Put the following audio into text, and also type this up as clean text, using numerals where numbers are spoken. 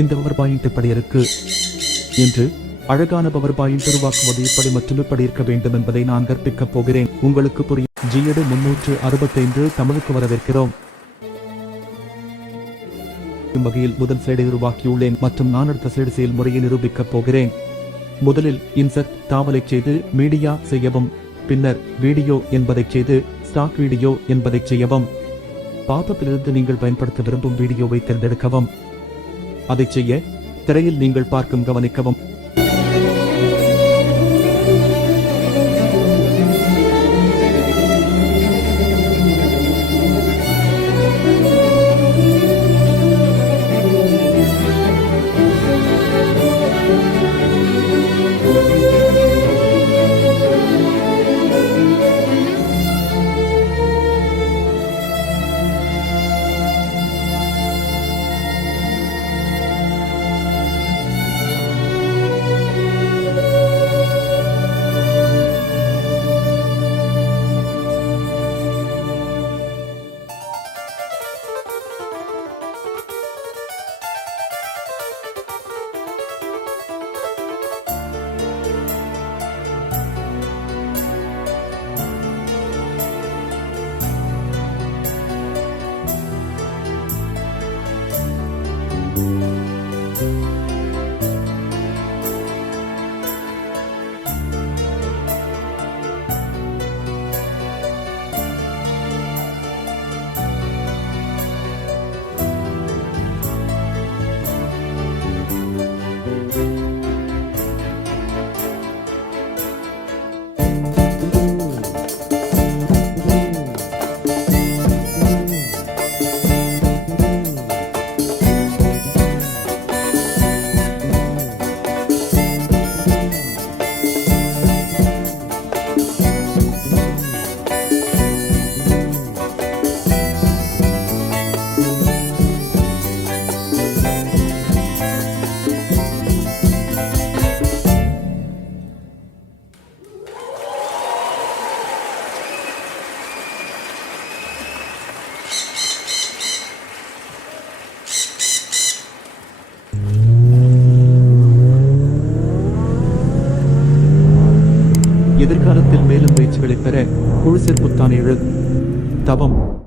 இந்த PowerPoint இப்படி இருக்கு என்று அழகான PowerPoint உருவாக்குவது எப்படி மற்றும் எப்படி இருக்க வேண்டும் என்பதை நான் கற்பிக்கப் போகிறேன். உங்களுக்கு புரியும். ஜிஎடு 365 தமிழுக்கு வரவேற்கிறோம். வகையில் முதல் ஸ்லைடை உருவாக்கியுள்ளேன் மற்றும் நான் அடுத்த ஸ்லைடு செயல்முறையை நிரூபிக்கப் போகிறேன். முதலில் இன்சர்ட் தாவலை செய்து மீடியா செய்யவும், பின்னர் வீடியோ என்பதை செய்து ஸ்டாக் வீடியோ என்பதை செய்யவும். பாப்பப்பிலிருந்து நீங்கள் பயன்படுத்த விரும்பும் வீடியோவை தேர்ந்தெடுக்கவும். அதை செய்ய திரையில் நீங்கள் பார்க்கும் கவனிக்கவும். எதிர்காலத்தில் மேலும் பயிற்சிகளை பெற குழு சேர்ப்புத்தானே தவம்.